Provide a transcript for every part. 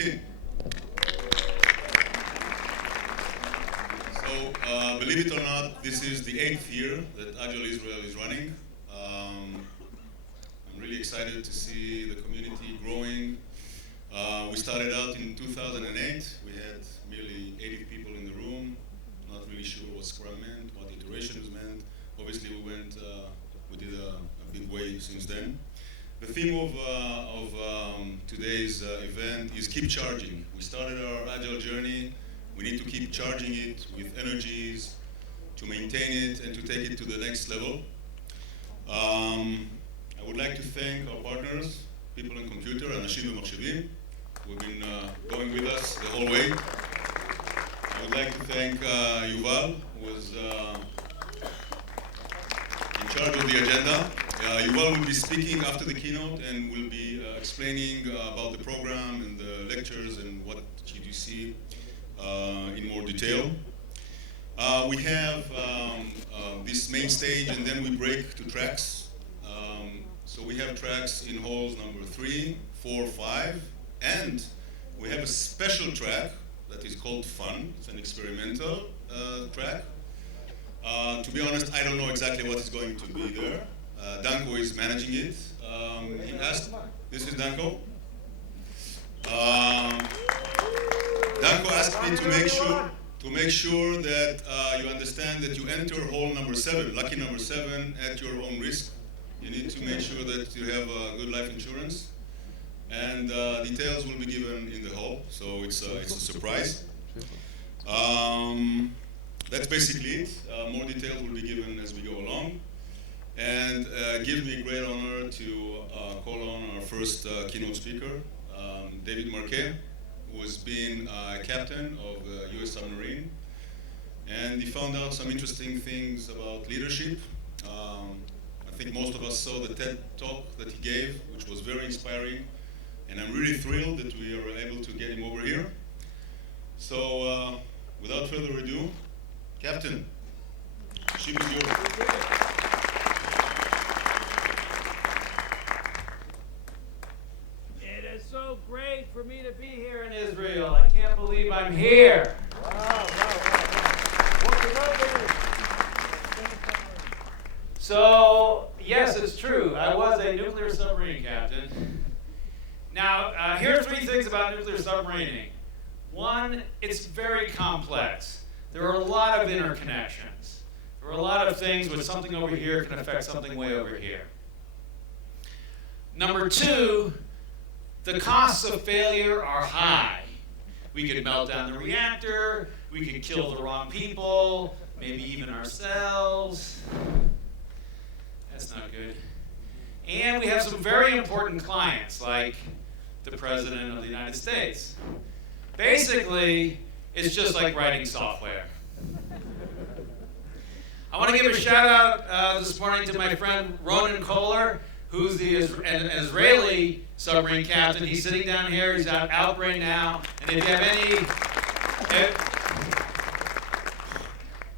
15. So, believe it or not, this is the 8th year that Agile Israel is running. I'm really excited to see the community growing. We started out in 2008. We had merely 80 people in the room. Not really sure what Scrum meant, what iterations meant. Obviously, we did a big way since then. The theme of today's event is keep charging. We started our Agile journey. We need to keep charging it with energies to maintain it and to take it to the next level. I would like to thank our partners, People and Computer, Anashim v'Machshavim, who have been going with us the whole way. I would like to thank Yuval, who was in charge of the agenda. Yuval will be speaking after the keynote and will be explaining about the program and the lectures and what you see in more detail. We have this main stage and then we break to tracks. So we have tracks in halls number 3, 4, 5, and we have a special track that is called Fun. It's an experimental track. To be honest, I don't know exactly what is going to be there. Danko is managing it. He asked, this is Danko. Danko asked me to make sure that you understand that you enter hall number 7, lucky number 7, at your own risk. You need to make sure that you have good life insurance. And details will be given in the hall, so it's a surprise. That's basically it. More details will be given as we go along. And it gives me great honor to call on our first keynote speaker, David Marquet, who has been a captain of the US Submarine. And he found out some interesting things about leadership. I think most of us saw the TED talk that he gave, which was very inspiring. And I'm really thrilled that we are able to get him over here. So, without further ado, Captain, ship is yours. It is so great for me to be here in Israel. I can't believe I'm here. Wow. So, yes, it's true. I was a nuclear submarine captain. Now, here are 3 things about nuclear submarining. 1, it's very complex. There are a lot of interconnections. There are a lot of things with something over here can affect something way over here. Number 2, the costs of failure are high. We could melt down the reactor, we could kill the wrong people, maybe even ourselves. That's not good. And we have some very important clients, like the President of the United States. Basically, it's just like writing software. I want to give a shout out this morning to my friend Ronan Kohler, who's an Israeli submarine captain. He's sitting down here. He's out right now. And if you have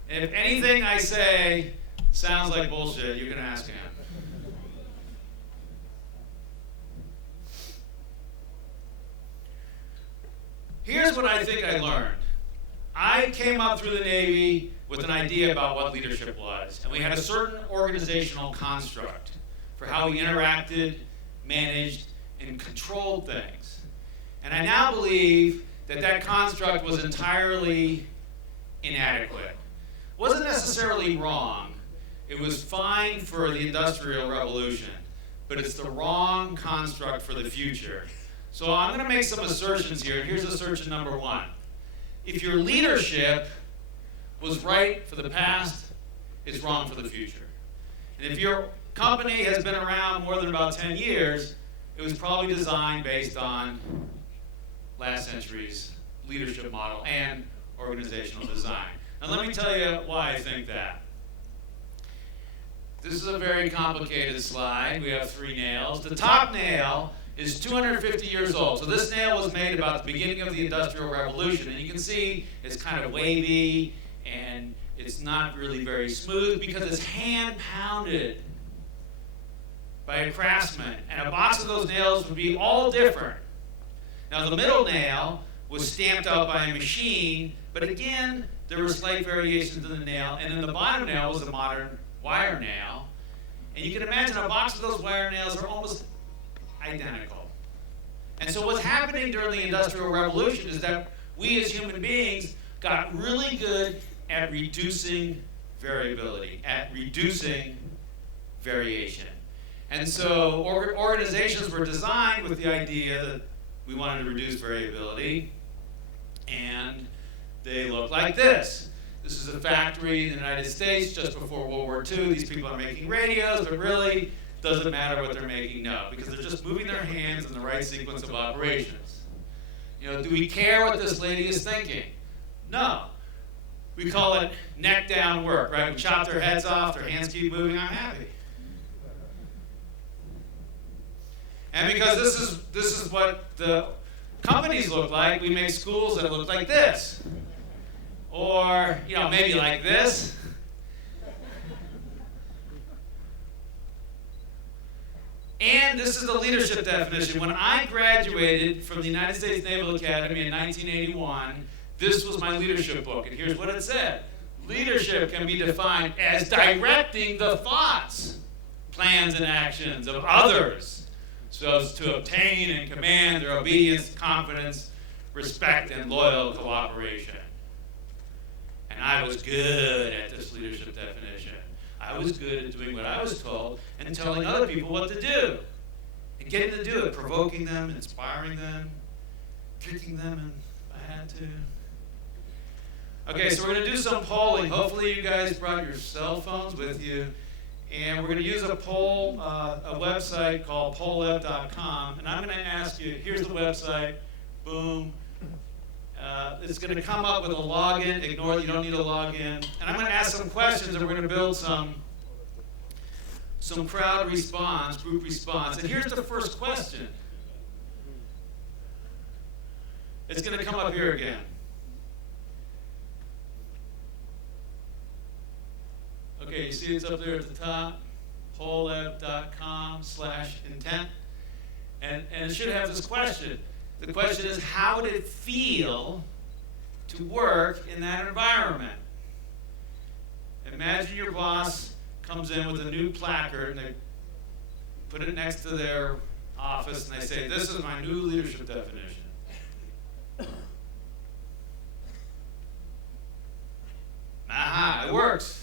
if anything I say sounds like bullshit, you can ask him. Here's what I think I learned. I came up through the Navy with an idea about what leadership was, and we had a certain organizational construct for how we interacted, managed, and controlled things. And I now believe that that construct was entirely inadequate. It wasn't necessarily wrong. It was fine for the Industrial Revolution, but it's the wrong construct for the future. So I'm going to make some assertions here. Here's assertion number 1. If your leadership was right for the past, it's wrong for the future. And if your company has been around more than about 10 years, it was probably designed based on last century's leadership model and organizational design. Now let me tell you why I think that. This is a very complicated slide. We have 3 nails. The top nail is 250 years old. So this nail was made about the beginning of the Industrial Revolution. And you can see it's kind of wavy and it's not really very smooth because it's hand pounded by a craftsman. And a box of those nails would be all different. Now the middle nail was stamped out by a machine, but again, there were slight variations in the nail, and then the bottom nail was a modern wire nail. And you can imagine a box of those wire nails are almost identical. And so what's happening during the Industrial Revolution is that we as human beings got really good at reducing variability, at reducing variation. And so organizations were designed with the idea that we wanted to reduce variability, and they look like this. This is a factory in the United States just before World War II. These people are making radios, but really doesn't matter what they're making, no, because they're just moving their hands in the right sequence of operations. You know, do we care what this lady is thinking? No. We call it neck down work, right? We chop their heads off, their hands keep moving, I'm happy. And because this is what the companies look like, we make schools that look like this. Or, you know, maybe like this. And this is the leadership definition. When I graduated from the United States Naval Academy in 1981, this was my leadership book. And here's what it said. Leadership can be defined as directing the thoughts, plans, and actions of others so as to obtain and command their obedience, confidence, respect, and loyal cooperation. And I was good at this leadership definition. I was good at doing what I was told and telling other people what to do. And getting to do it, provoking them, inspiring them, kicking them if I had to. Okay, so we're going to do some polling. Hopefully you guys brought your cell phones with you. And we're going to use a poll, a website called pollev.com. And I'm going to ask you, here's the website, boom. It's going to come up with a login. Ignore that you don't need a login. And I'm going to ask some questions, and we're going to build some crowd response, group response. And here's the first question. It's going to come up here again. Okay, you see it's up there at the top, pollev.com/intent. And it should have this question. The question is, how did it feel to work in that environment? Imagine your boss comes in with a new placard and they put it next to their office and they say, this is my new leadership definition. Aha, it works.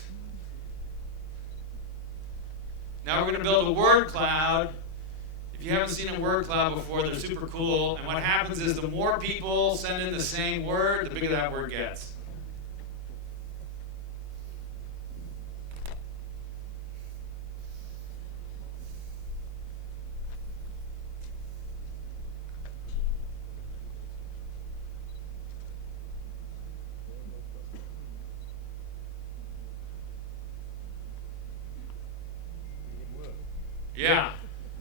Now we're going to build a word cloud. If you haven't seen a word cloud before, they're super cool. And what happens is the more people send in the same word, the bigger that word gets. Yeah.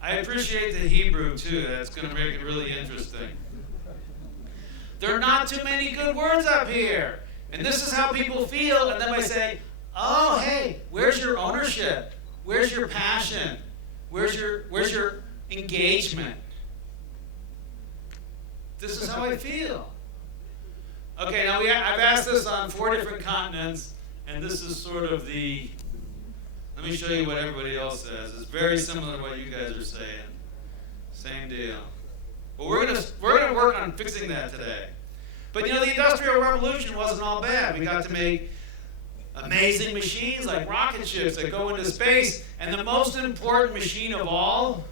I appreciate the Hebrew, too. That's going to make it really interesting. There are not too many good words up here. And this is how people feel. And then I say, oh, hey, where's your ownership? Where's your passion? Where's your engagement? This is how I feel. Okay, now I've asked this on 4 different continents. And this is sort of the... Let me show you what everybody else says. It's very similar to what you guys are saying. Same deal. But we're gonna work on fixing that today. But you know, the Industrial Revolution wasn't all bad. We got to make amazing machines like rocket ships that go into space. And the most important machine of all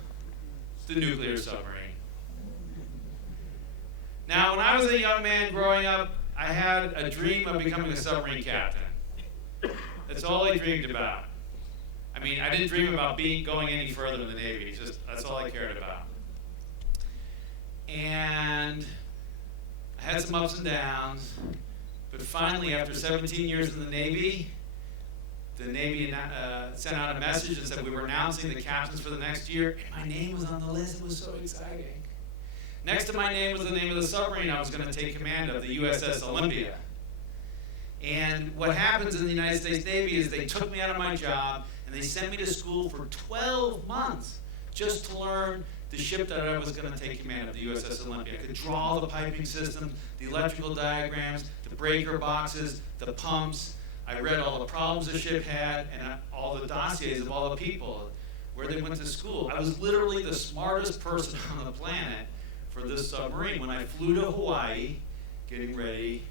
is the nuclear submarine. Now, when I was a young man growing up, I had a dream of becoming a submarine captain. That's all I dreamed about. I mean, I didn't dream about going any further in the Navy. That's all I cared about. And I had some ups and downs, but finally, after 17 years in the Navy sent out a message and said we were announcing the captains for the next year, and my name was on the list. It was so exciting. Next to my name was the name of the submarine I was going to take command of, the USS Olympia. And what happens in the United States Navy is they took me out of my job and they sent me to school for 12 months just to learn the ship that I was going to take command of, the USS Olympia. I could draw the piping system, the electrical diagrams, the breaker boxes, the pumps. I read all the problems the ship had and all the dossiers of all the people, where they went to school. I was literally the smartest person on the planet for this submarine when I flew to Hawaii, getting ready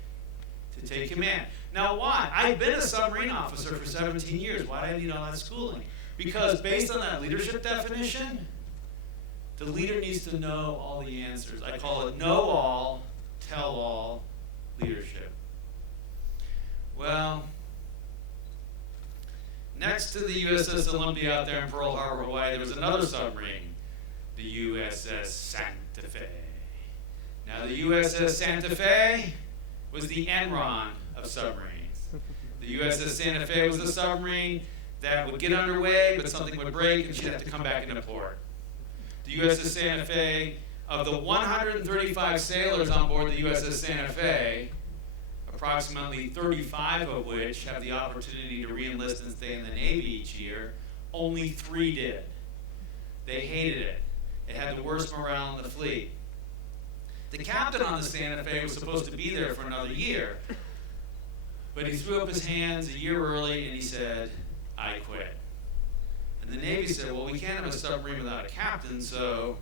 to take command. Now why? I've been a submarine officer for 17 years. Why did I need all that schooling? Because based on that leadership definition, the leader needs to know all the answers. I call it know all, tell all leadership. Well, next to the USS Olympia out there in Pearl Harbor, Hawaii, there was another submarine, the USS Santa Fe. Now, the USS Santa Fe was the Enron of submarines. The USS Santa Fe was the submarine that would get underway, but something would break, and she'd have to come back into port. The USS Santa Fe, of the 135 sailors on board the USS Santa Fe, approximately 35 of which have the opportunity to re-enlist and stay in the Navy each year, only 3 did. They hated it. It had the worst morale in the fleet. The captain on the Santa Fe was supposed to be there for another year, but he threw up his hands a year early and he said, I quit. And the Navy said, well, we can't have a submarine without a captain, so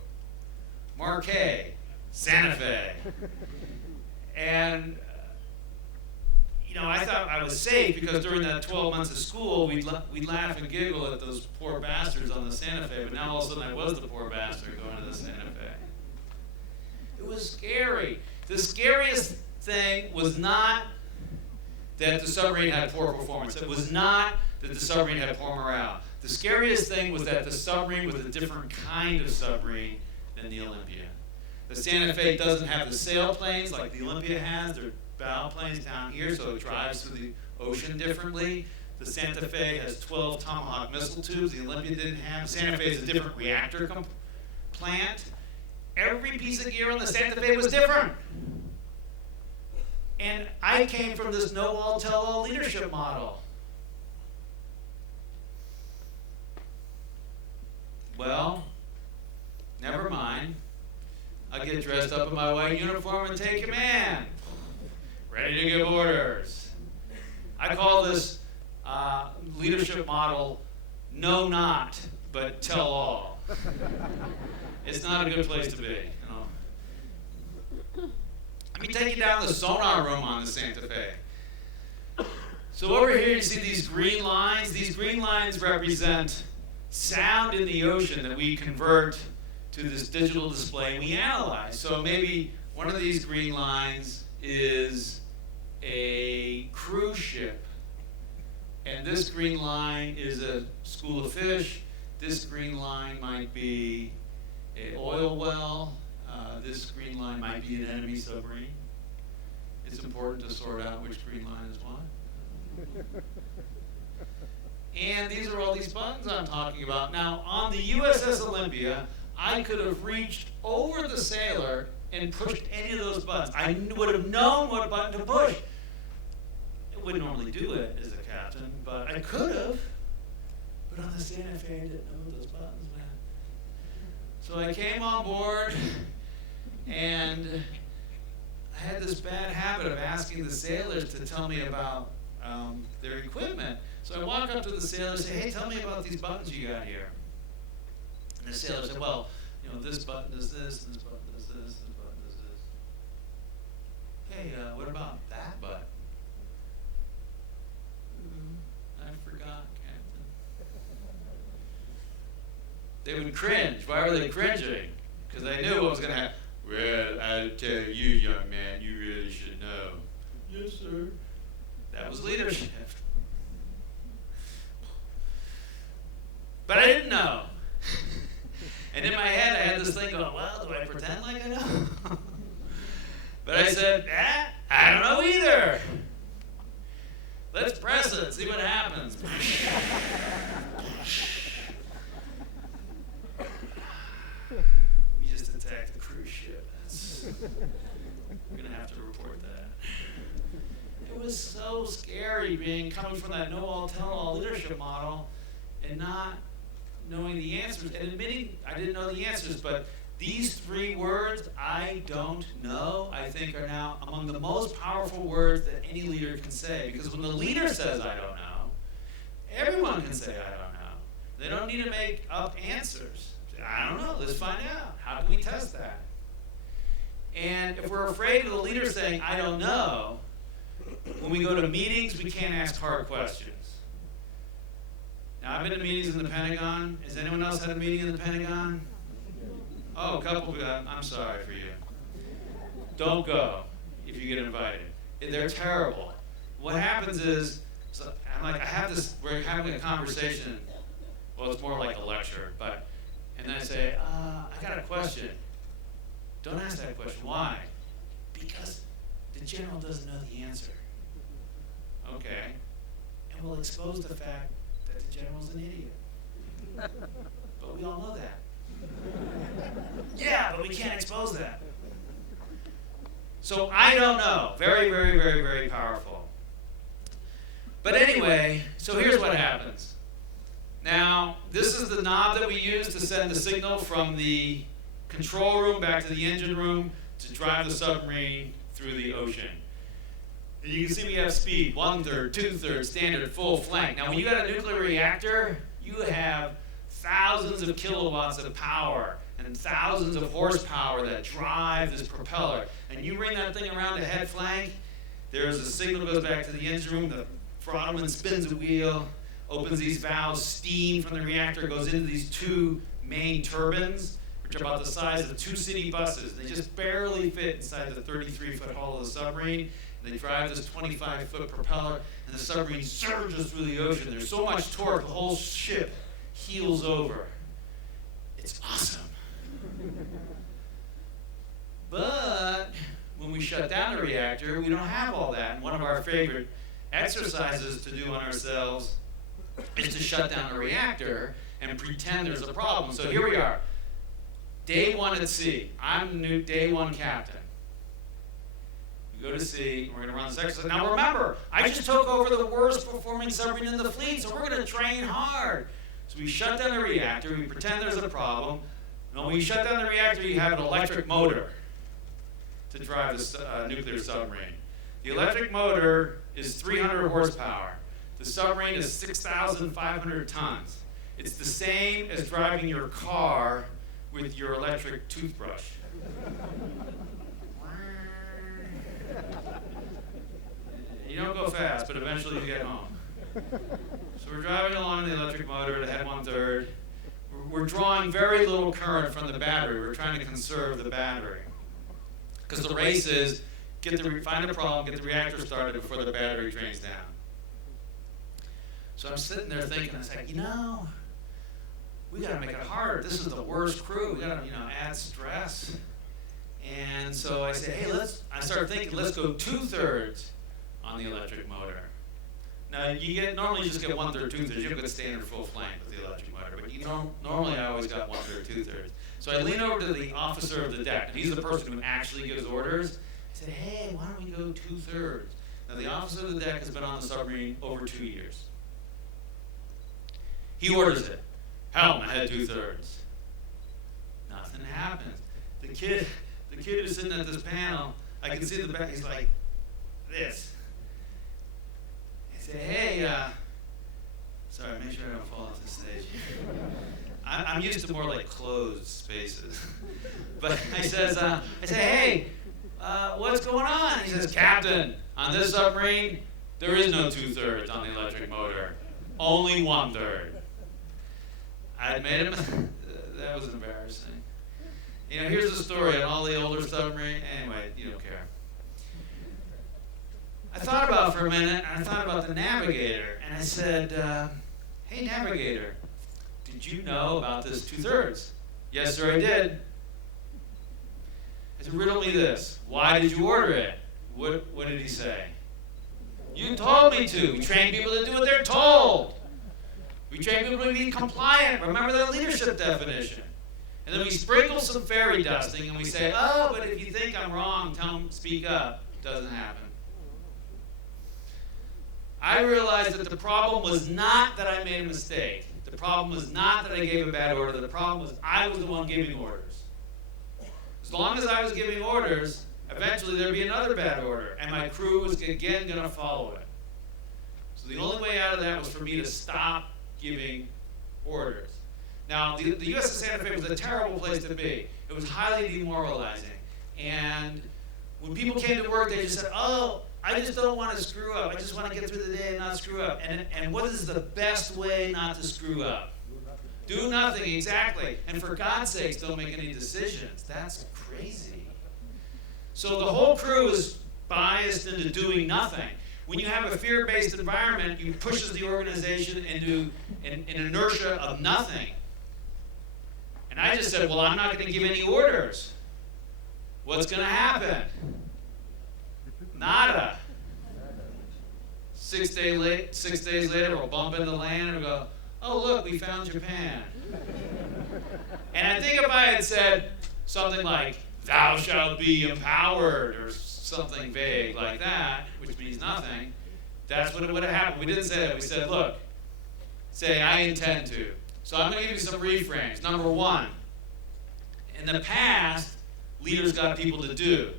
Marquet, Santa Fe. And I thought I was safe because during that 12 months of school, we'd laugh and giggle at those poor bastards on the Santa Fe, but now all of a sudden I was the poor bastard going to the Santa Fe. It was scary. The scariest thing was not that the submarine had poor performance. It was not that the submarine had poor morale. The scariest thing was that the submarine was a different kind of submarine than the Olympia. The Santa Fe doesn't have the sailplanes like the Olympia has. They're bow planes down here, so it drives through the ocean differently. The Santa Fe has 12 Tomahawk missile tubes. The Olympia didn't have. Santa Fe is a different reactor plant. Every piece of gear on the Santa Fe was different. And I came from this know-all, tell-all leadership model. Well, never mind. I get dressed up in my white uniform and take command. Ready to give orders. I call this leadership model know not, but tell all. It's not a good place to be. Let me take you down the sonar room on the Santa Fe. So over here you see these green lines. These green lines represent sound in the ocean that we convert to this digital display and we analyze. So maybe one of these green lines is a cruise ship, and this green line is a school of fish. This green line might be an oil well. This green line might be an enemy submarine. It's important to sort out which green line is what. And these are all these buttons I'm talking about. Now, on the USS Olympia, I could have reached over the sailor and pushed any of those buttons. I would have known what button to push. I wouldn't normally do it as a captain, but I could have. But on the Santa Fe, I didn't know those buttons, man. So I came on board, and I had this bad habit of asking the sailors to tell me about their equipment. So I walk up to the sailor and say, hey, tell me about these buttons you got here. And the sailor said, well, this button does this, this button does this, this button does this. Hey, what about that button? I forgot, Captain. They would cringe. Why were they cringing? Because they knew what was going to happen. Well, I tell you, young man, you really should know. Yes, sir. That was leadership. But I didn't know. And in my head, I had this thing going, well, do I pretend like I know? But I said, I don't know either. Let's press it, see what happens. We just attacked the cruise ship. We're going to have to report that. It was so scary coming from that know-all, tell-all leadership model and not knowing the answers and admitting I didn't know the answers, but these 3 words, I don't know, I think are now among the most powerful words that any leader can say. Because when the leader says, I don't know, everyone can say, I don't know. They don't need to make up answers. I don't know, let's find out. How can we test that? And if we're afraid of the leader saying, I don't know, when we go to meetings, we can't ask hard questions. Now, I've been to meetings in the Pentagon. Has anyone else had a meeting in the Pentagon? Oh, a couple of I'm sorry for you. Don't go if you get invited. They're terrible. What happens is, so I'm like, we're having a conversation. Well, it's more like a lecture, and then I say, I got a question. Don't ask that question. Why? Because the general doesn't know the answer. Okay. And we'll expose the fact that the general's an idiot. But we all know that. Yeah, but we can't expose that. So I don't know. Very, very, very, very powerful. But anyway, so here's what happens. Now, this is the knob that we use to send the signal from the control room back to the engine room to drive the submarine through the ocean. And you can see we have speed, 1/3, 2/3, standard, full flank. Now, when you got a nuclear reactor, you have thousands of kilowatts of power and thousands of horsepower that drive this propeller. And you bring that thing around the head flank, there's a signal that goes back to the engine room, the throttleman spins a wheel, opens these valves, steam from the reactor goes into these 2 main turbines, which are about the size of 2 city buses. They just barely fit inside the 33-foot hull of the submarine. They drive this 25-foot propeller, and the submarine surges through the ocean. There's so much torque, the whole ship heels over. It's awesome. But when we shut down the reactor, we don't have all that. And one of our favorite exercises to do on ourselves is to shut down the reactor and pretend there's a problem. So here we are. Day 1 at sea. I'm the new day 1 captain. We go to sea, we're going to run this exercise. Now remember, I just took over the worst performing submarine in the fleet, so we're going to train hard. So we shut down the reactor, we pretend there's a problem. And when you shut down the reactor, you have an electric motor to drive the nuclear submarine. The electric motor is 300 horsepower. The submarine is 6,500 tons. It's the same as driving your car with your electric toothbrush. You don't go fast, but eventually you get home. So we're driving along in the electric motor at head 1/3. We're drawing very little current from the battery. We're trying to conserve the battery. Because the race is find a problem, get the reactor started before the battery drains down. So I'm sitting there thinking, it's like, we got to make it harder. This is the worst crew. We got to, add stress. And so I say, hey, I start thinking, let's go 2/3 on the electric motor. Now, normally you just get 1/3, 2/3. You don't get standard full flank with the electric motor. But normally I always got 1/3, 2/3. So I lean over to the officer of the deck, and he's the person who actually gives orders. I said, hey, why don't we go 2/3? Now, the officer of the deck has been on the submarine over 2 years. He orders it. Helm, head 2/3. Nothing happens. The kid who's sitting at this panel, I can see the back, he's like this. I say, hey, sorry, make sure I don't fall off the stage. I'm used to more like closed spaces. But I say, hey, what's going on? He says, Captain, on this submarine, there is no 2/3 on the electric motor. Only 1/3. I made him, that was embarrassing. Here's the story on all the older submarines. Anyway, you don't care. I thought about it for a minute, and I thought about the navigator, and I said, hey, navigator, did you know about this 2/3? Yes, sir, I did. I said, riddle me this. Why did you order it? What did he say? You told me to. We train people to do what they're told. We train people to be compliant. Remember that leadership definition. And then we sprinkle some fairy dusting and we say, oh, but if you think I'm wrong, speak up. It doesn't happen. I realized that the problem was not that I made a mistake. The The problem was not that I gave a bad order. The problem was I was the one giving orders. As long as I was giving orders, eventually there'd be another bad order, and my crew was again going to follow it. So the only way out of that was for me to stop giving orders. Now, the USS Santa Fe was a terrible place to be. It was highly demoralizing. And when people came to work, they just said, oh, I just don't want to screw up. I just want to get through the day and not screw up. And what is the best way not to screw up? Do nothing, exactly. And for God's sakes, don't make any decisions. That's crazy. So the whole crew is biased into doing nothing. When you have a fear-based environment, it pushes the organization into an inertia of nothing. And I just said, well, I'm not going to give any orders. What's going to happen? Nada. 6 days later, we'll bump into land and go, oh, look, we found Japan. And I think if I had said something like, thou shalt be empowered, or something vague like that, which means nothing, that's what would have happened. We didn't say that. We said, look, say, I intend to. So I'm going to give you some reframes. Number one, in the past, leaders got people to do.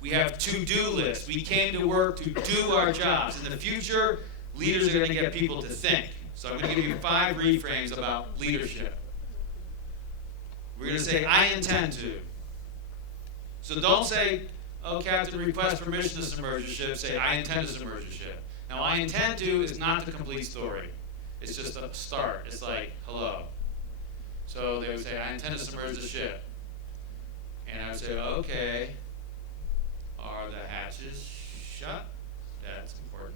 We have to-do lists. We came to work to do our jobs. In the future, leaders are going to get people to think. So I'm going to give you 5 reframes about leadership. We're going to say, I intend to. So don't say, oh, Captain, request permission to submerge your ship. Say, I intend to submerge your ship. Now, I intend to is not the complete story. It's just a start. It's like, hello. So they would say, I intend to submerge the ship. And I would say, okay. Are the hatches shut? That's important.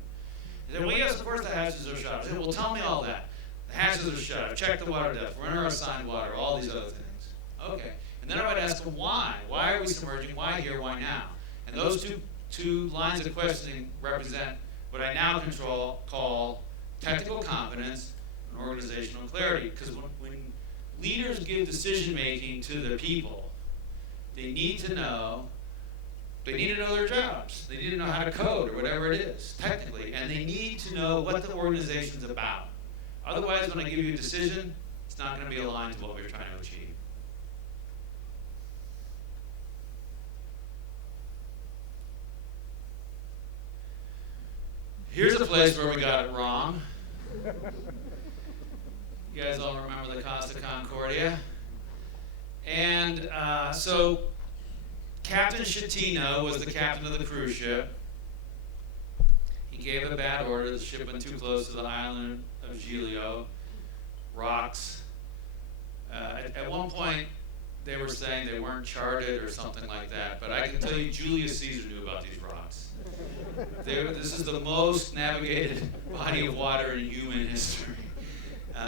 They said, well, yes, of course the hatches are shut. I said, well, tell me all that. The hatches are shut. I've checked the water depth. We're in our assigned water. All these other things. Okay. And then I would ask them why. Why are we submerging? Why here? Why now? And those two lines of questioning represent what I now call technical competence and organizational clarity. Because when leaders give decision making to their people, they need to know their jobs. They need to know how to code or whatever it is, technically. And they need to know what the organization's about. Otherwise, when I give you a decision, it's not going to be aligned to what we're trying to achieve. Here's a place where we got it wrong. You guys all remember the Costa Concordia? And so Captain Schettino was the captain of the cruise ship. He gave a bad order. The ship went too close to the island of Giglio. Rocks. At one point, they were saying they weren't charted or something like that. But I can tell you, Julius Caesar knew about these rocks. This is the most navigated body of water in human history.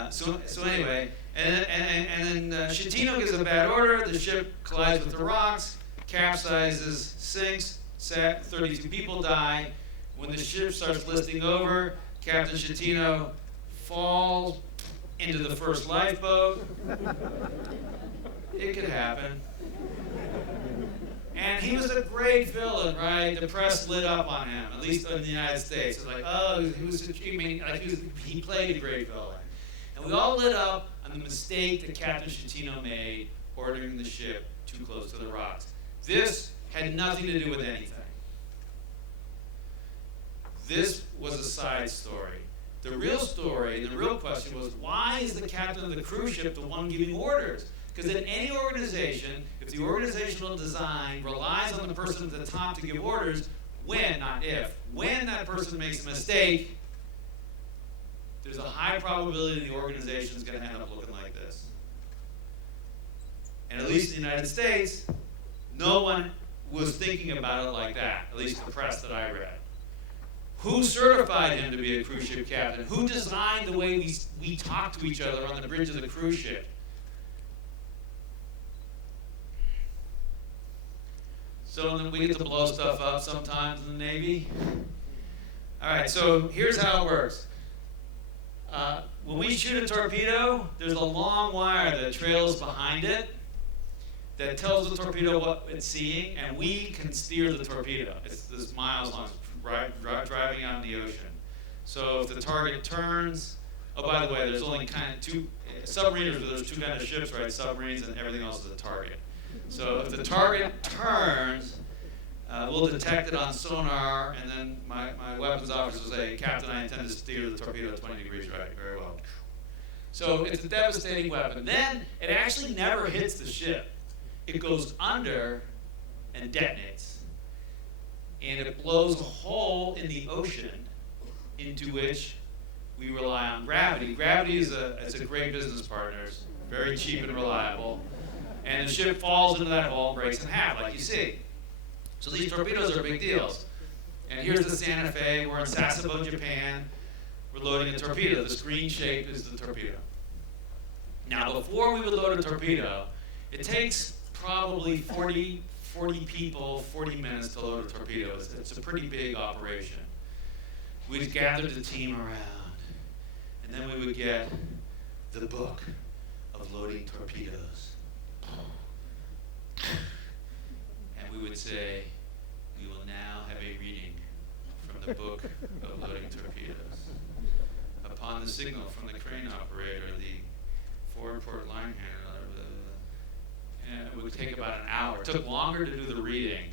So anyway, and then Schettino gives a bad order. The ship collides with the rocks, capsizes, sinks. 32 people die. When the ship starts listing over, Captain Schettino falls into the first lifeboat. It could happen. And he was a great villain, right? The press lit up on him, at least in the United States. It's like, oh, he played a great villain. And we all lit up on the mistake that Captain Schettino made ordering the ship too close to the rocks. This had nothing to do with anything. This was a side story. The real story, the real question was, why is the captain of the cruise ship the one giving orders? Because in any organization, if the organizational design relies on the person at the top to give orders, when, not if, when that person makes a mistake, there's a high probability the organization is going to end up looking like this. And at least in the United States, no one was thinking about it like that, at least the press that I read. Who certified him to be a cruise ship captain? Who designed the way we talk to each other on the bridge of the cruise ship? So then we get to blow stuff up sometimes in the Navy. All right, so here's how it works. When we shoot a torpedo, there's a long wire that trails behind it that tells the torpedo what it's seeing, and we can steer the torpedo. It's this miles long, driving out in the ocean. So if the target turns, Oh, by the way, there's only kind of two submariners. There's two kind of ships, right? Submarines and everything else is a target. So if the target turns, we'll detect it on sonar, and then my weapons officer will say, Captain, I intend to steer the torpedo 20 degrees right. Very well. So it's a devastating weapon. Then it actually never hits the ship. It goes under and detonates. And it blows a hole in the ocean into which we rely on gravity. Gravity is a great business partner. It's very cheap and reliable. And the ship falls into that hole and breaks in half, like you see. So these torpedoes are big deals. And here's the Santa Fe. We're in Sasebo, Japan. We're loading a torpedo. This green shape is the torpedo. Now, before we would load a torpedo, it takes probably 40 people, 40 minutes to load a torpedo. It's a pretty big operation. We'd gather the team around, and then we would get the book of loading torpedoes. And we would say, we will now have a reading from the book of loading torpedoes. Upon the signal from the crane operator, the forward port line handler, and it would take about an hour. It took longer to do the reading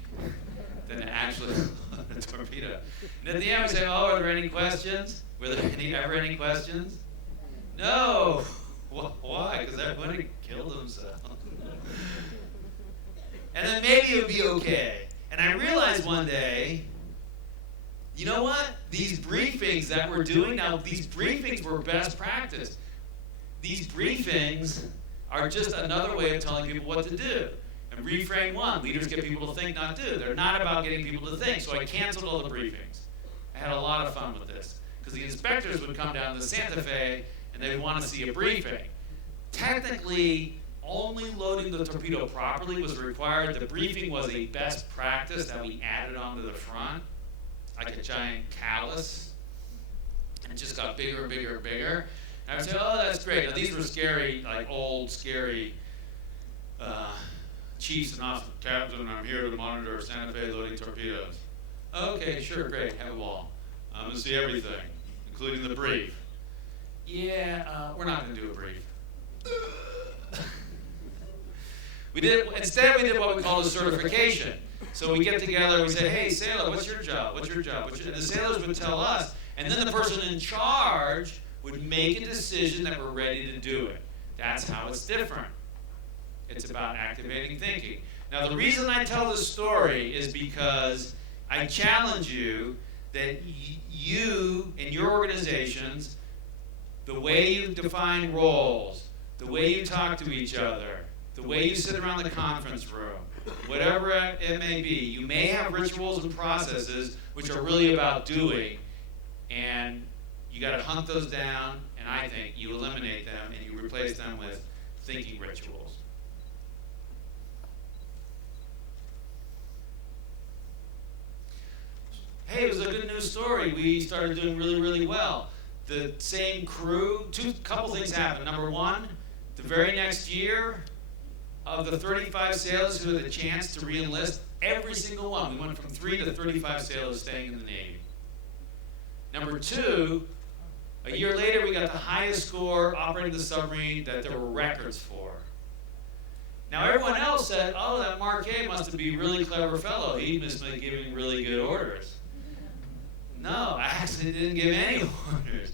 than to actually load a torpedo. And at the end we say, oh, are there any questions? Were there ever any questions? No! Why? Because everybody killed themselves. And then maybe it would be okay. And I realized one day, you know what? These briefings that we're doing now, these briefings were best practice. These briefings are just another way of telling people what to do. And Reframe 1, leaders get people to think, not do. They're not about getting people to think. So I canceled all the briefings. I had a lot of fun with this. Because the inspectors would come down to the Santa Fe and they'd want to see a briefing. Technically, only loading the torpedo properly was required. The briefing was a best practice that we added onto the front, like a giant callus. And it just got bigger and bigger and bigger. And I would say, oh, that's great. Now, these were scary, like old, scary chiefs and officers. Captain, I'm here to monitor Santa Fe loading torpedoes. Okay, sure, great. Have a wall. I'm going to see everything, including the brief. Yeah, we're not going to do a brief. Instead, we did what we call a certification. So we get together and we say, hey, sailor, what's your job? What's your job? And the sailors would tell us, and then the person in charge would make a decision that we're ready to do it. That's how it's different. It's about activating thinking. Now, the reason I tell this story is because I challenge you that you, in your organizations, the way you define roles, the way you talk to each other, the way you sit around the conference room, whatever it may be, you may have rituals and processes which are really about doing, and you got to hunt those down, and I think you eliminate them and you replace them with thinking rituals. Hey, it was a good news story. We started doing really, really well. The same crew, couple things happened. Number one, the very next year, of the 35 sailors who had the chance to re-enlist, every single one, we went from 3 to 35 sailors staying in the Navy. Number two, a year later, we got the highest score operating the submarine that there were records for. Now, everyone else said, oh, that Marquet must be a really clever fellow. He must be giving really good orders. No, I actually didn't give any orders.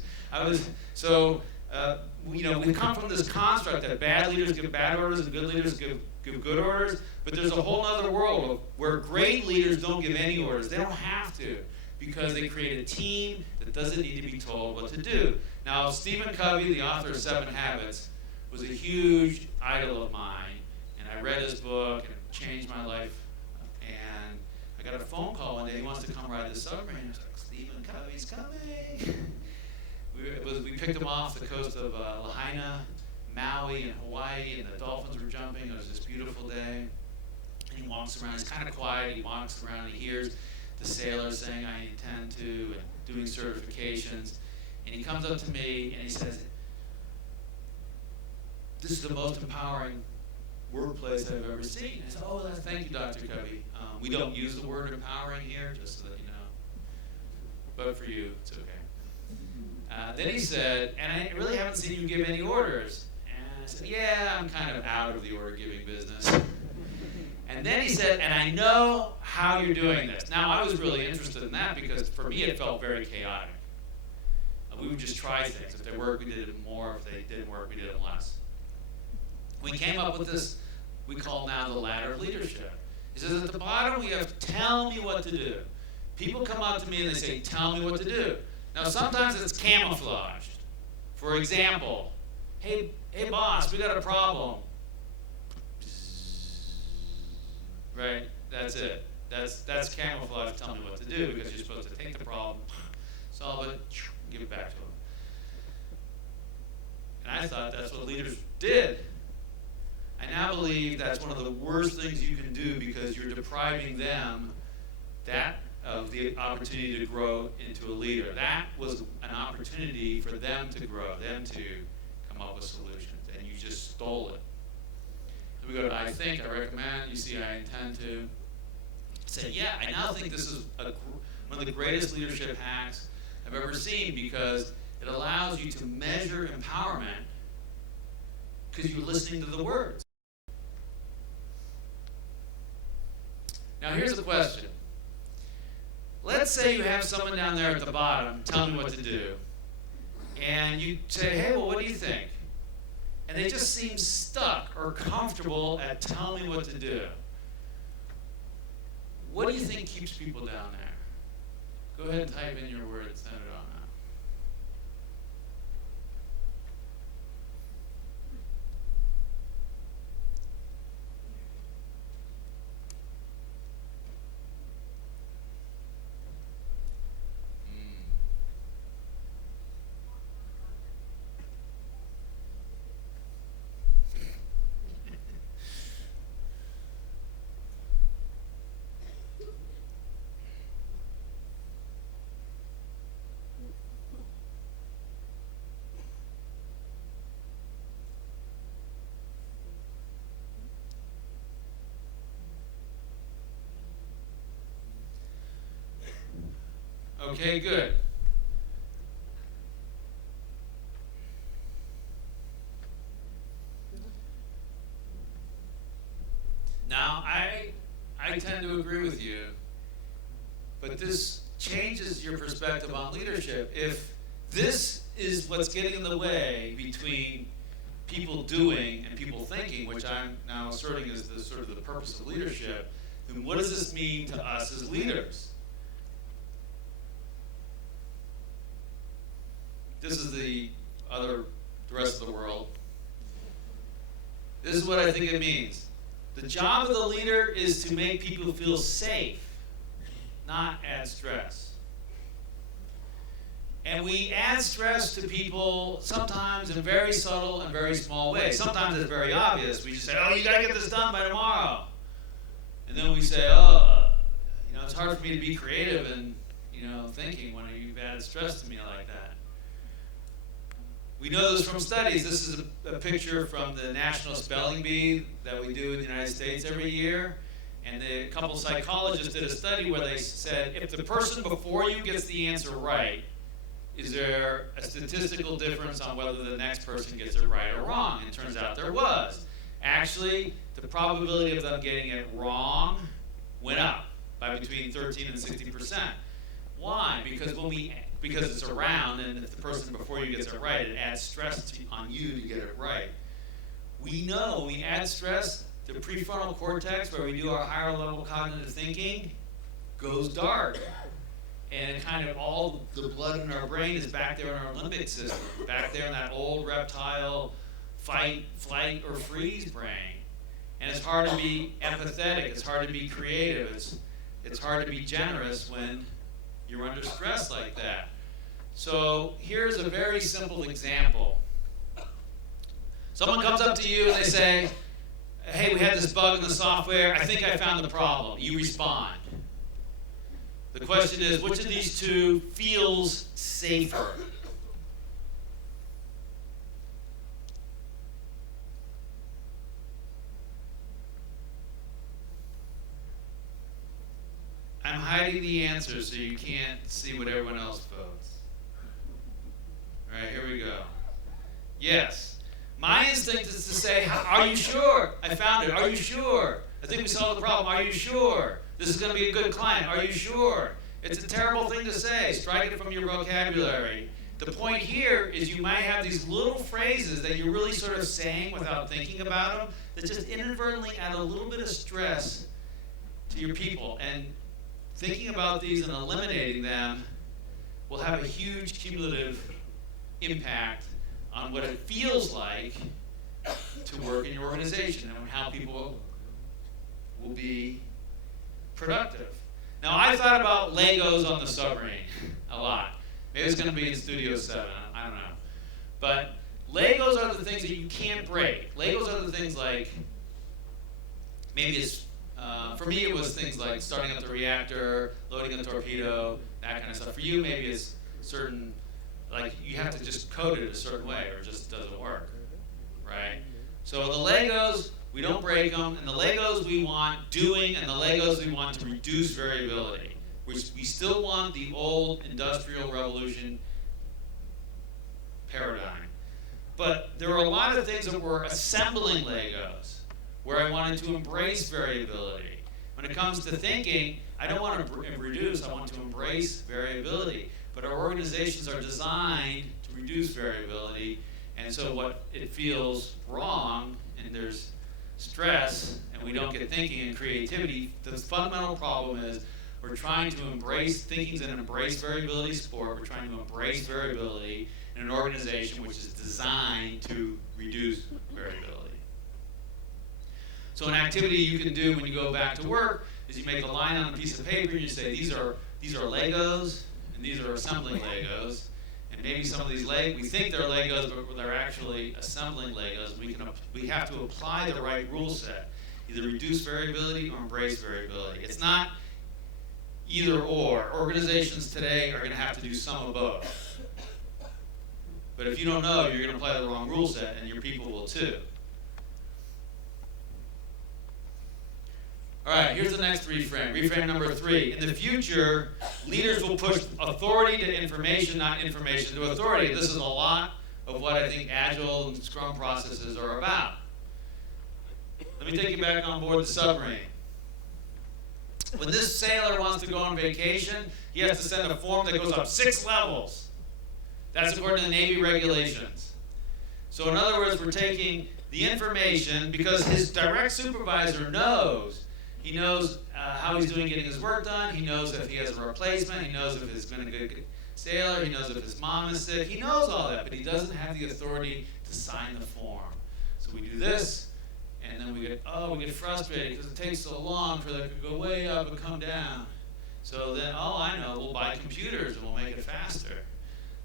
We come from this construct that bad leaders give bad orders and good leaders give good orders, but there's a whole other world where great leaders don't give any orders. They don't have to, because they create a team that doesn't need to be told what to do. Now, Stephen Covey, the author of 7 Habits, was a huge idol of mine, and I read his book and it changed my life. And I got a phone call one day. He wants to come ride the submarine. I was like, Stephen Covey's coming. We picked him off the coast of Lahaina, Maui, and Hawaii, and the dolphins were jumping. It was this beautiful day. And he walks around. He's kind of quiet. He walks around. He hears the sailors saying, I intend to, and doing certifications. And he comes up to me and he says, this is the most empowering workplace I've ever seen. I said, oh, thank you, Dr. Covey. We don't use the word empowering here, just so that you know. But for you, it's okay. Then he said, and I really haven't seen you give any orders. And I said, yeah, I'm kind of out of the order giving business. And then he said, and I know how you're doing this. Now, I was really interested in that because for me it felt very chaotic. We would just try things. If they worked, we did it more. If they didn't work, we did it less. We came up with this, we call now the ladder of leadership. He says, at the bottom, we have tell me what to do. People come up to me and they say, tell me what to do. Now, sometimes it's camouflaged. For example, hey boss, we got a problem. Right? That's it. That's camouflage. Tell me what to do because you're supposed to take the problem, solve it, give it back to them. And I thought that's what leaders did. I now believe that's one of the worst things you can do because you're depriving them of the opportunity to grow into a leader. That was an opportunity for them to grow, them to come up with solutions, and you just stole it. We go to I think, I recommend, you see I intend to. Say, yeah, I now think this is one of the greatest leadership hacks I've ever seen because it allows you to measure empowerment because you're listening to the words. Now here's the question. Let's say you have someone down there at the bottom telling me what to do. And you say, hey, well, what do you think? And they just seem stuck or comfortable at telling me what to do. What do you think keeps people down there? Go ahead and type in your words, send it on now. Okay, good. Now, I tend to agree with you, but this changes your perspective on leadership. If this is what's getting in the way between people doing and people thinking, which I'm now asserting is the sort of the purpose of leadership, then what does this mean to us as leaders? This is the rest of the world. This is what I think it means. The job of the leader is to make people feel safe, not add stress. And we add stress to people sometimes in very subtle and very small ways. Sometimes it's very obvious. We just say, oh, you gotta get this done by tomorrow. And then we say, oh, it's hard for me to be creative and, thinking when you've added stress to me like that. We know this from studies. This is a picture from the National Spelling Bee that we do in the United States every year. And a couple psychologists did a study where they said, if the person before you gets the answer right, is there a statistical difference on whether the next person gets it right or wrong? And it turns out there was. Actually, the probability of them getting it wrong went up by between 13 and 60%. Why? Because it's around, and if the person before you gets it right, it adds stress on you to get it right. We know we add stress, the prefrontal cortex, where we do our higher level cognitive thinking, goes dark. And kind of all the blood in our brain is back there in our limbic system, back there in that old reptile fight, flight, or freeze brain. And it's hard to be empathetic, it's hard to be creative, it's hard to be generous when you're under stress like that. So here's a very simple example. Someone comes up to you and they say, hey, we had this bug in the software, I think I found the problem. You respond. The question is, which of these two feels safer? I'm hiding the answer so you can't see what everyone else votes. Yes. My instinct is to say, are you sure? I found it. Are you sure? I think we solved the problem. Are you sure? This is going to be a good client. Are you sure? It's a terrible thing to say. Strike it from your vocabulary. The point here is you might have these little phrases that you're really sort of saying without thinking about them that just inadvertently add a little bit of stress to your people. And thinking about these and eliminating them will have a huge cumulative impact on what it feels like to work in your organization and how people will be productive. Now, I thought about Legos on the submarine a lot. Maybe it's going to be in Studio 7. I don't know. But Legos are the things that you can't break. Legos are the things like, maybe it's, for me it was things like starting up the reactor, loading a torpedo, that kind of stuff. For you, maybe it's certain, like you have to just code it a certain way or it just doesn't work, right? So the Legos, we don't break them, and the Legos we want doing, and the Legos we want to reduce variability. We still want the old industrial revolution paradigm. But there are a lot of things that we're assembling Legos, where I wanted to embrace variability. When it comes to thinking, I don't want to reduce, I want to embrace variability. But our organizations are designed to reduce variability, and so what it feels wrong, and there's stress, and we don't get thinking and creativity, the fundamental problem is we're trying to embrace, thinking's an embrace variability sport, we're trying to embrace variability in an organization which is designed to reduce variability. So an activity you can do when you go back to work is you make a line on a piece of paper and you say, these are Legos, and these are assembling Legos, and maybe some of these we think they're Legos, but they're actually assembling Legos. We have to apply the right rule set, either reduce variability or embrace variability. It's not either or. Organizations today are going to have to do some of both. But if you don't know, you're going to apply the wrong rule set, and your people will too. All right, here's the next reframe. Reframe number 3. In the future, leaders will push authority to information, not information to authority. This is a lot of what I think Agile and Scrum processes are about. Let me take you back on board the submarine. When this sailor wants to go on vacation, he has to send a form that goes up 6 levels. That's according to the Navy regulations. So in other words, we're taking the information because his direct supervisor knows. He knows how he's doing getting his work done. He knows if he has a replacement. He knows if he's going to get a sailor. He knows if his mom is sick. He knows all that, but he doesn't have the authority to sign the form. So we do this. And then we get frustrated because it takes so long for that to go way up and come down. So then, I know, we'll buy computers and we'll make it faster.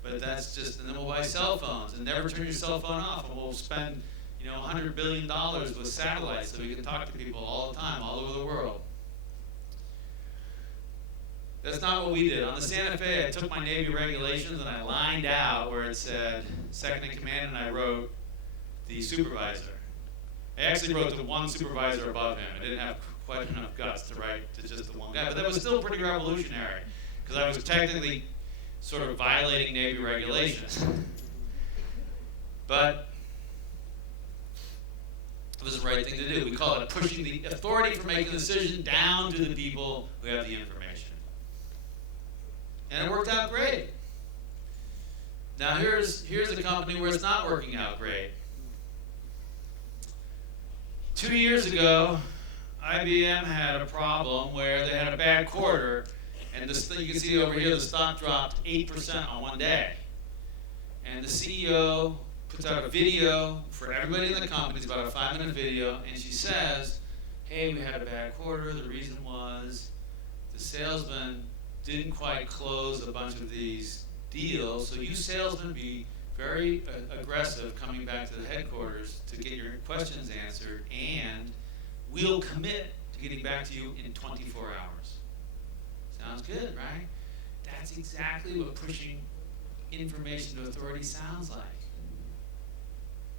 But that's just, and then we'll buy cell phones and never turn your cell phone off, and we'll spend, $100 billion with satellites so we can talk to people all the time, all over the world. That's not what we did. On the Santa Fe, I took my Navy regulations and I lined out where it said second in command, and I wrote the supervisor. I actually wrote the one supervisor above him. I didn't have quite enough guts to write to just the one guy, but that was still pretty revolutionary because I was technically sort of violating Navy regulations. But it was the right thing to do. We call it pushing the authority for making the decision down to the people who have the information. And it worked out great. Now here's a company where it's not working out great. 2 years ago, IBM had a problem where they had a bad quarter, and this thing you can see over here, the stock dropped 8% on one day. And the CEO puts out a video for everybody in the company. It's about a 5-minute video, and she says, hey, we had a bad quarter. The reason was the salesman didn't quite close a bunch of these deals, so you salesmen be very aggressive coming back to the headquarters to get your questions answered, and we'll commit to getting back to you in 24 hours. Sounds good, right? That's exactly what pushing information to authority sounds like.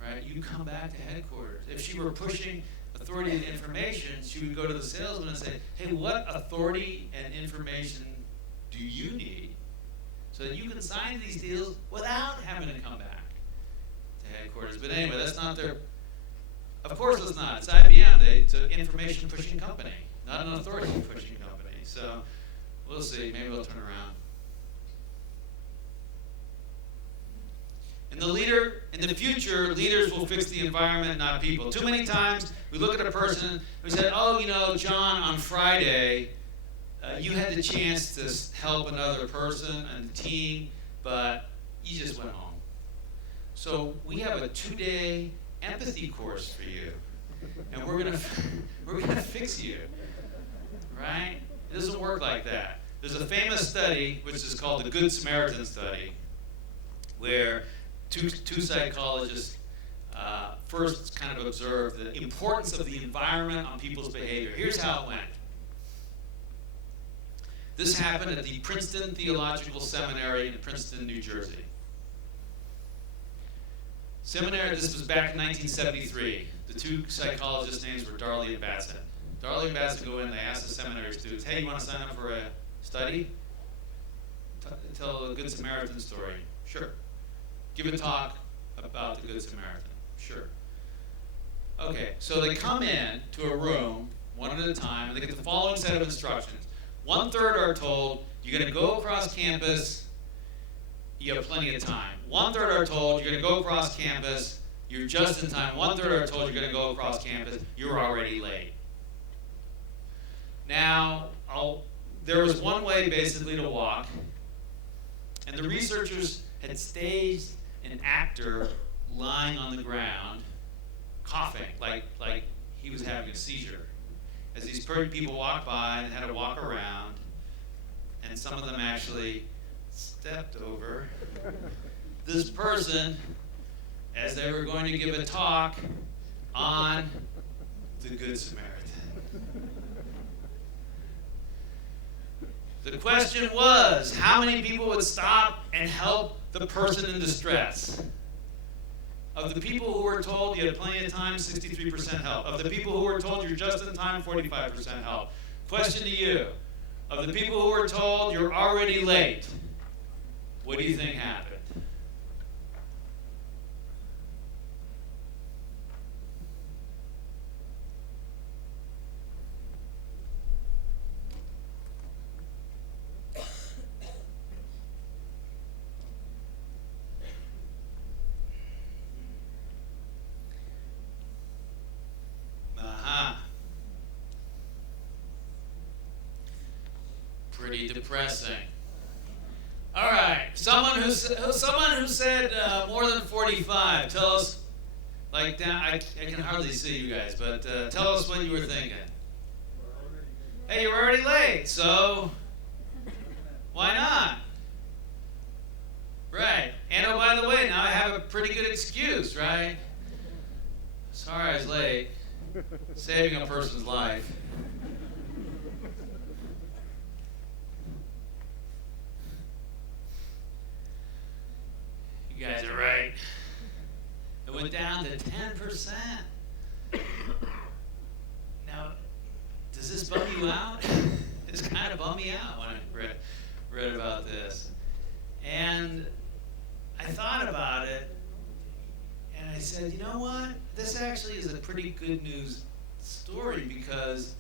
Right? You come back to headquarters. If she were pushing authority and information, she would go to the salesman and say, hey, what authority and information do you need so that you can sign these deals without having to come back to headquarters. But anyway, that's not their. Of course, it's not. It's IBM. It's an information pushing company, not an authority pushing company. So we'll see. Maybe we'll turn around. In the future, leaders will fix the environment, not people. Too many times we look at a person, we say, oh, John, on Friday, you had the chance to help another person and the team, but you just went home. So we have a 2-day empathy course for you, and we're gonna fix you, right? It doesn't work like that. There's a famous study, which is called the Good Samaritan study, where two psychologists first kind of observed the importance of the environment on people's behavior. Here's how it went. This happened at the Princeton Theological Seminary in Princeton, New Jersey. Seminary, this was back in 1973. The two psychologists' names were Darley and Batson. Darley and Batson go in, they ask the seminary students, hey, you want to sign up for a study? Tell a Good Samaritan story. Sure. Give a talk about the Good Samaritan. Sure. Okay, so they come in to a room, one at a time, and they get the following set of instructions. 1/3 are told, you're going to go across campus, you have plenty of time. 1/3 are told, you're going to go across campus, you're just in time. 1/3 are told, you're going to go across campus, you're already late. Now, there was one way basically to walk, and the researchers had staged an actor lying on the ground, coughing like he was having a seizure. As these people walked by and had to walk around, and some of them actually stepped over this person as they were going to give a talk on the Good Samaritan. The question was, how many people would stop and help the person in distress? Of the people who were told you had plenty of time, 63% help. Of the people who were told you're just in time, 45% help. Question to you. Of the people who were told you're already late, what do you think happened? Pretty depressing. All right, someone who said more than 45. Tell us, I can hardly see you guys, but tell us what you were thinking. Hey, you were already late, so why not? Right. And oh, by the way, now I have a pretty good excuse, right? Sorry I was late. Saving a person's life. You guys are right. It went down to 10%. Now, does this bum you out? This kind of bummed me out when I read about this. And I thought about it, and I said, you know what? This actually is a pretty good news story, because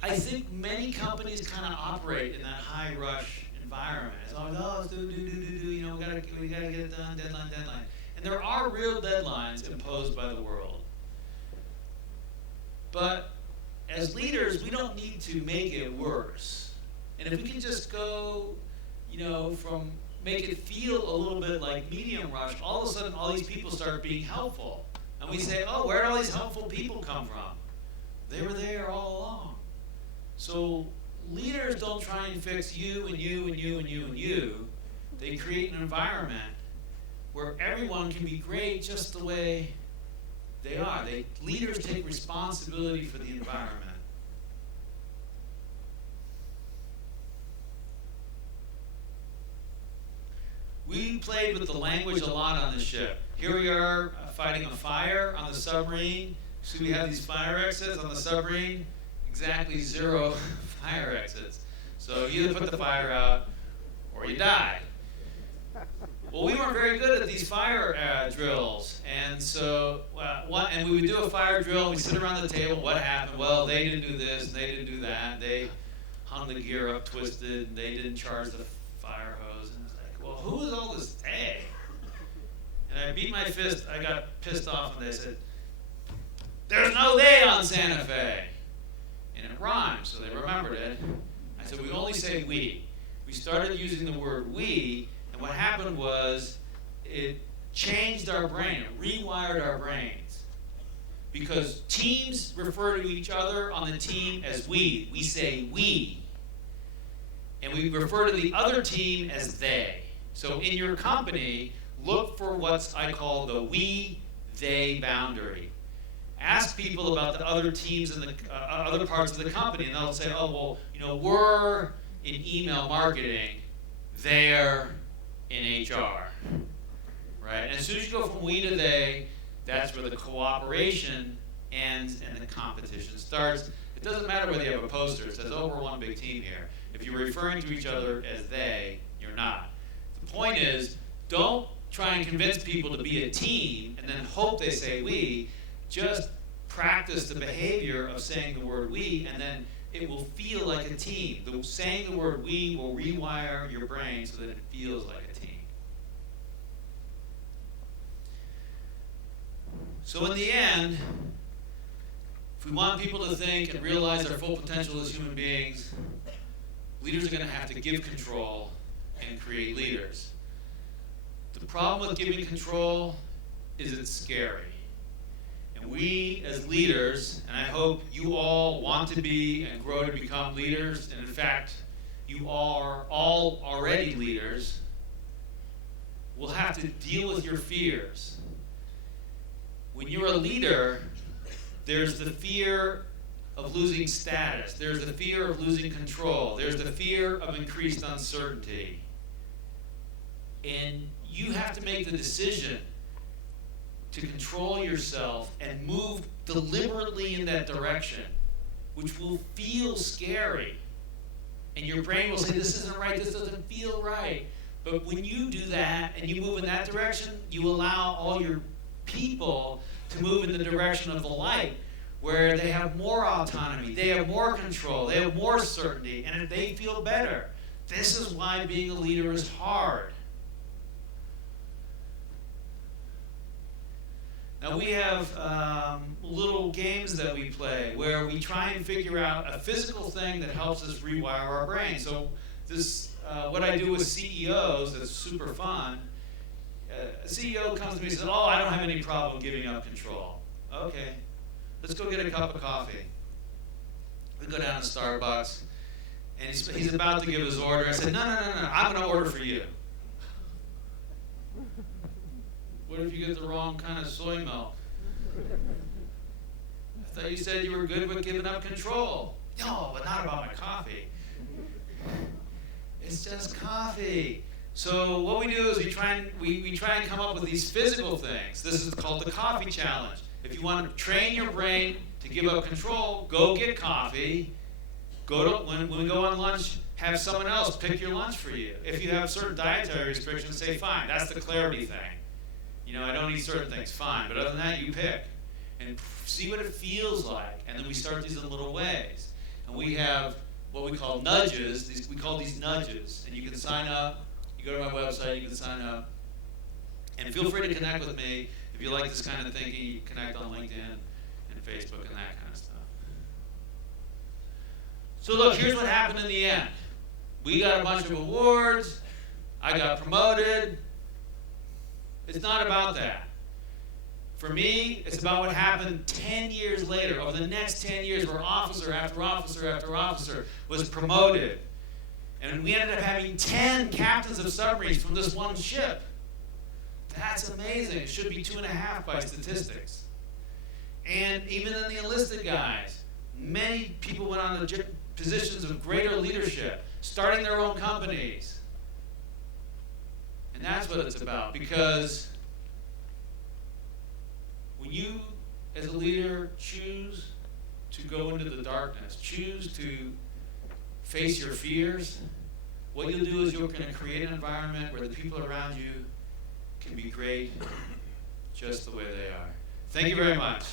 I think many companies kind of operate in that high rush environment. It's always, let's do, we gotta get it done, deadline. And there are real deadlines imposed by the world. But as leaders, we don't need to make it worse. And if we can just go, from make it feel a little bit like medium rush, all of a sudden all these people start being helpful. And we say, where did all these helpful people come from? They were there all along. So leaders don't try and fix you and you and you and you and you. They create an environment where everyone can be great just the way they are. Leaders take responsibility for the environment. We played with the language a lot on the ship. Here we are fighting a fire on the submarine. So we have these fire exits on the submarine. Exactly 0 fire exits. So you either put the fire out or you die. Well, we weren't weren't very good at these fire drills. And so, and we would do a fire drill, and we'd sit around the table, what happened? Well, they didn't do this, and they didn't do that. They hung the gear up twisted, and they didn't charge the fire hose. And it's like, well, who is all this they? And I beat my fist, I got pissed off, and they said, there's no they on Santa Fe. And it rhymed, so they remembered it. I said, we only say we. We started using the word we, and what happened was it changed our brain, it rewired our brains. Because teams refer to each other on the team as we. We say we. And we refer to the other team as they. So in your company, look for what I call the we-they boundary. Ask people about the other teams in the other parts of the company, and they'll say, oh, well, you know, we're in email marketing, they're in HR, right? And as soon as you go from we to they, that's where the cooperation ends and the competition starts. It doesn't matter whether you have a poster that says, oh, we're one big team here. If you're referring to each other as they, you're not. The point is, don't try and convince people to be a team and then hope they say we. Just practice the behavior of saying the word we, and then it will feel like a team. Saying the word we will rewire your brain so that it feels like a team. So in the end, if we want people to think and realize their full potential as human beings, leaders are going to have to give control and create leaders. The problem with giving control is it's scary. And we as leaders, and I hope you all want to be and grow to become leaders, and in fact, you are all already leaders, will have to deal with your fears. When you're a leader, there's the fear of losing status. There's the fear of losing control. There's the fear of increased uncertainty. And you have to make the decision to control yourself and move deliberately in that direction, which will feel scary. And your brain will say, this isn't right, this doesn't feel right. But when you do that and you move in that direction, you allow all your people to move in the direction of the light, where they have more autonomy, they have more control, they have more certainty, and they feel better. This is why being a leader is hard. Now we have little games that we play where we try and figure out a physical thing that helps us rewire our brain. So this, what I do with CEOs that's super fun, a CEO comes to me and says, oh, I don't have any problem giving up control. Okay, let's go get a cup of coffee. We go down to Starbucks, and he's about to give his order. I said, no, I'm going to order for you. What if you get the wrong kind of soy milk? I thought you said you were good with giving up control. No, but not about my coffee. It's just coffee. So what we do is we try and come up with these physical things. This is called the coffee challenge. If you want to train your brain to give up control, go get coffee. When we go on lunch, have someone else pick your lunch for you. If you have certain dietary restrictions, say fine. That's the clarity thing. You know, I don't eat certain things, fine. But other than that, you pick. And see what it feels like. And then we start these in little ways. And we have what we call nudges. We call these nudges. And you can sign up. You go to my website, you can sign up. And feel free to connect with me. If you like this kind of thinking, you can connect on LinkedIn and Facebook and that kind of stuff. So look, here's what happened in the end. We got a bunch of awards. I got promoted. It's not about that. For me, it's about what happened 10 years later, over the next 10 years, where officer after officer after officer was promoted. And we ended up having 10 captains of submarines from this one ship. That's amazing. It should be 2.5 by statistics. And even in the enlisted guys, many people went on to positions of greater leadership, starting their own companies. And that's what it's about, because when you, as a leader, choose to go into the darkness, choose to face your fears, what you'll do is you're going to create an environment where the people around you can be great just the way they are. Thank you very much.